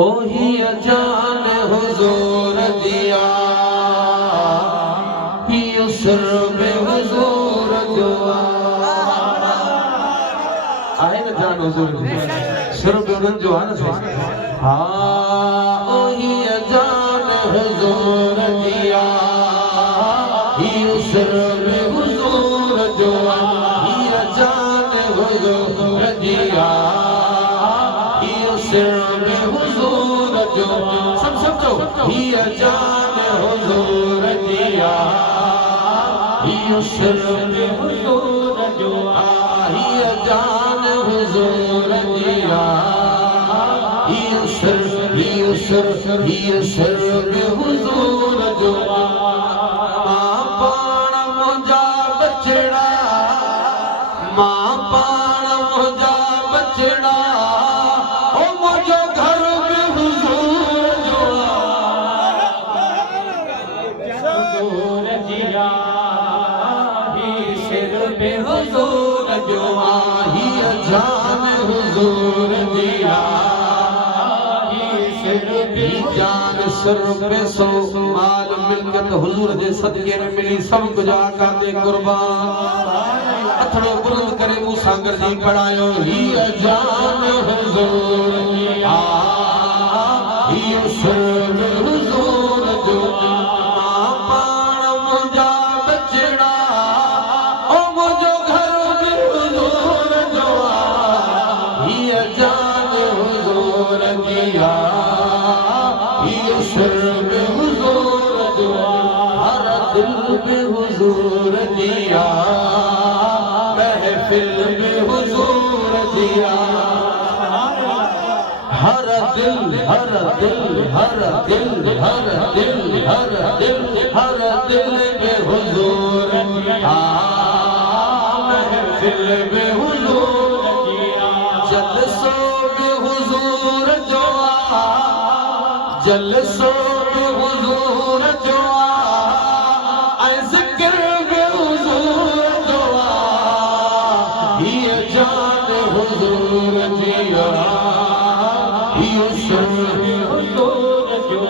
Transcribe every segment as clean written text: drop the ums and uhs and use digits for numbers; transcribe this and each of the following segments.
ओही जान हुजूर दिया ही उसर में हुजूर जो आए न जान हुजूर सिर में उन्हनि जो आहे न हाँ ओही जान हुजूर दिया ही उसर में हुजूर जो ही जान हुजूर दिया ही उसर में हुजूर जो सब समझो ही जान हुजूर दिया ही उसर में हुजूर जो ही जान हुजूर दिया ही उसर में हुजूर जो पाण मुंहिंजा बचड़ा मां पाण मुंहिंजा बचड़ा ओ मुंहिंजो घर में हुजूर जो हुजूर जिया ही सिर पे हुजूर जो ही जान हुजूर दिया जान सिर पे सो माल मिलकत हुजूर जे सदके में मिली सब कुछ आका ते कुर्बान अथड़ो बुलंद करे मूसा गर्दी पढ़ायो ही जान हुजूर ही सिर में हुजूर जो पाण मुंहिंजा बचड़ा ओ मुंहिंजो घर में हुजूर जो ही जान हुजूर दिया सिर में हुजूर जो हर दिल में हुजूर दिया महफिल में हुजूर दिया हर दिल हर दिल हर दिल हर दिल हर दिल हर दिल में हुजूर महफिल में हुजूर जलसों में हुजूर जो जलसों में हुजूर जो ऐ ज़िक्र में हुजूर जो ये जान हुजूर दिया ये सिर में हुजूर जो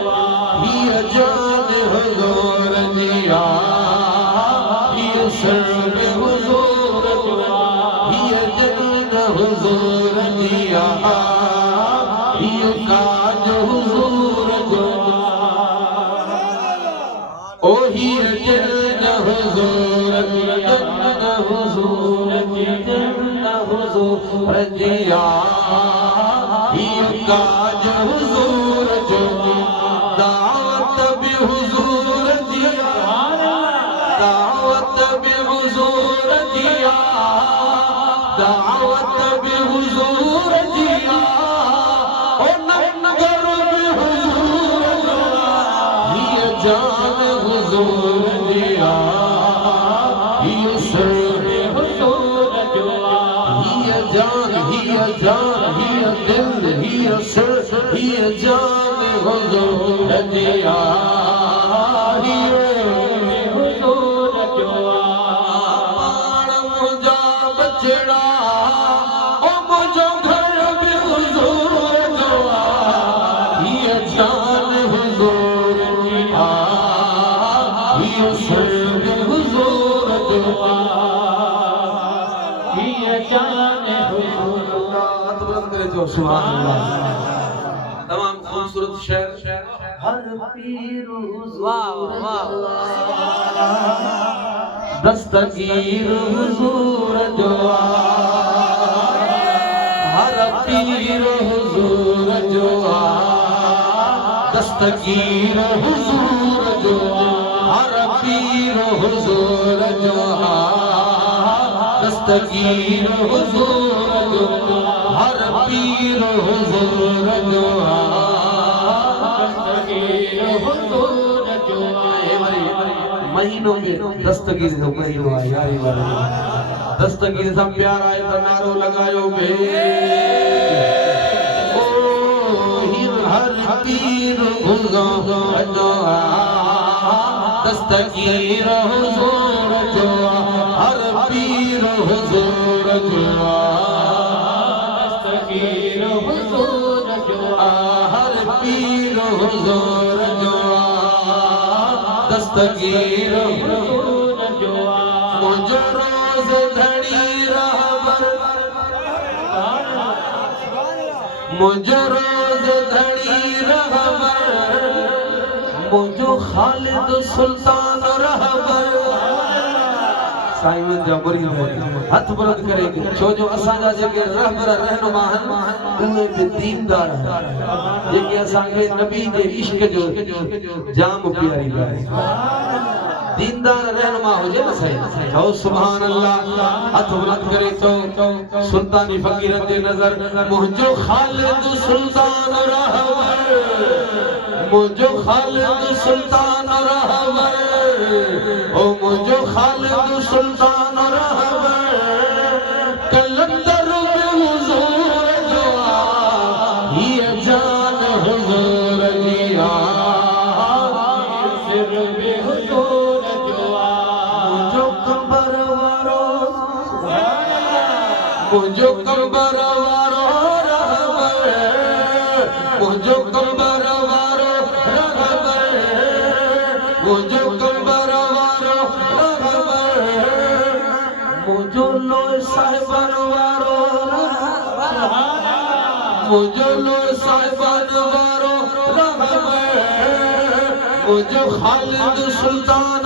ये जान हुजूर दिया ये सिर में हुजूर जो ये जान हुजूर दिया ये काज हुजूर ओही जन हुजूर जन हुजूर जन हुजूर जिया ही काज हुजूर जो दावत भी हुजूर दिया दावत भी हुजूर दिया दावत भी हुजूर दिया ओ नगर भी हुजूर ही जान हुजूर दिया ही सिर में हुजूर जो ही जान ही दिल ही सिर ही जान हुजूर दिया ही हुजूर जो पाण मुंहिंजा बचड़ा ओ मुंहिंजो घर में हुजूर जो ही जान हुजूर दिया सिर में हुजूर जो ही जान हुजूर हाथ बुलंद करे जो सुभान अल्लाह तमाम खूबसूरत शेर हर पीर हुजूर दस्तगीर हुजूर जो हर पीर हुजूर जो दस्तगीर हुजूर जो हर पीर हुजूर जो दस्तगीर हुजूर जो हर पीर हुजूर जो दस्तगीर हुजूर जो महीनों में दस्तगीर जो महीनों है यार दस्तगीर से प्यार आए तो नारो लगायो बे हर पीर हुजूर जो दस्तगीर हुजूर जो हर पीर हुजूर जो दस्तगीर हुजूर जो हर हुजूर जुआ दस्तगीर जुआ मुझे रोज धड़ी रहबर मुझे रोज धड़ी रहबर मुझो खालिद सुल्तान रहबर साईं जा मुरीद हथ बुलंद करेंगे छो जो असा जा जेके रहबर रहनुमा उहे भी दीनदार जेके असा के नबी जे इश्क जो जाम प्यारी है दीनदार रहनुमा हो जे न सही हो सुभान अल्लाह हथ बुलंद करे तो सुल्तानी फकीर दे नजर मुझो खालिद सुल्तान रहबर मुझो खालिद सुल्तान रहबर ओ मुझो खालिद सुल्तान रहबर कलंदर में हुजूर जुआ ये जान हुजूर जिया सिर में हुजूर जुआ मुझो कबर वारो मुझो कबर वारो रहबर मुझो कबर वारो रहबर मुझो कबर वारो रहबर मुझो लोय साहिबान वारो रहबर मुझो लोय साहिबान वारो रहबर मुझो खालिद सुल्तान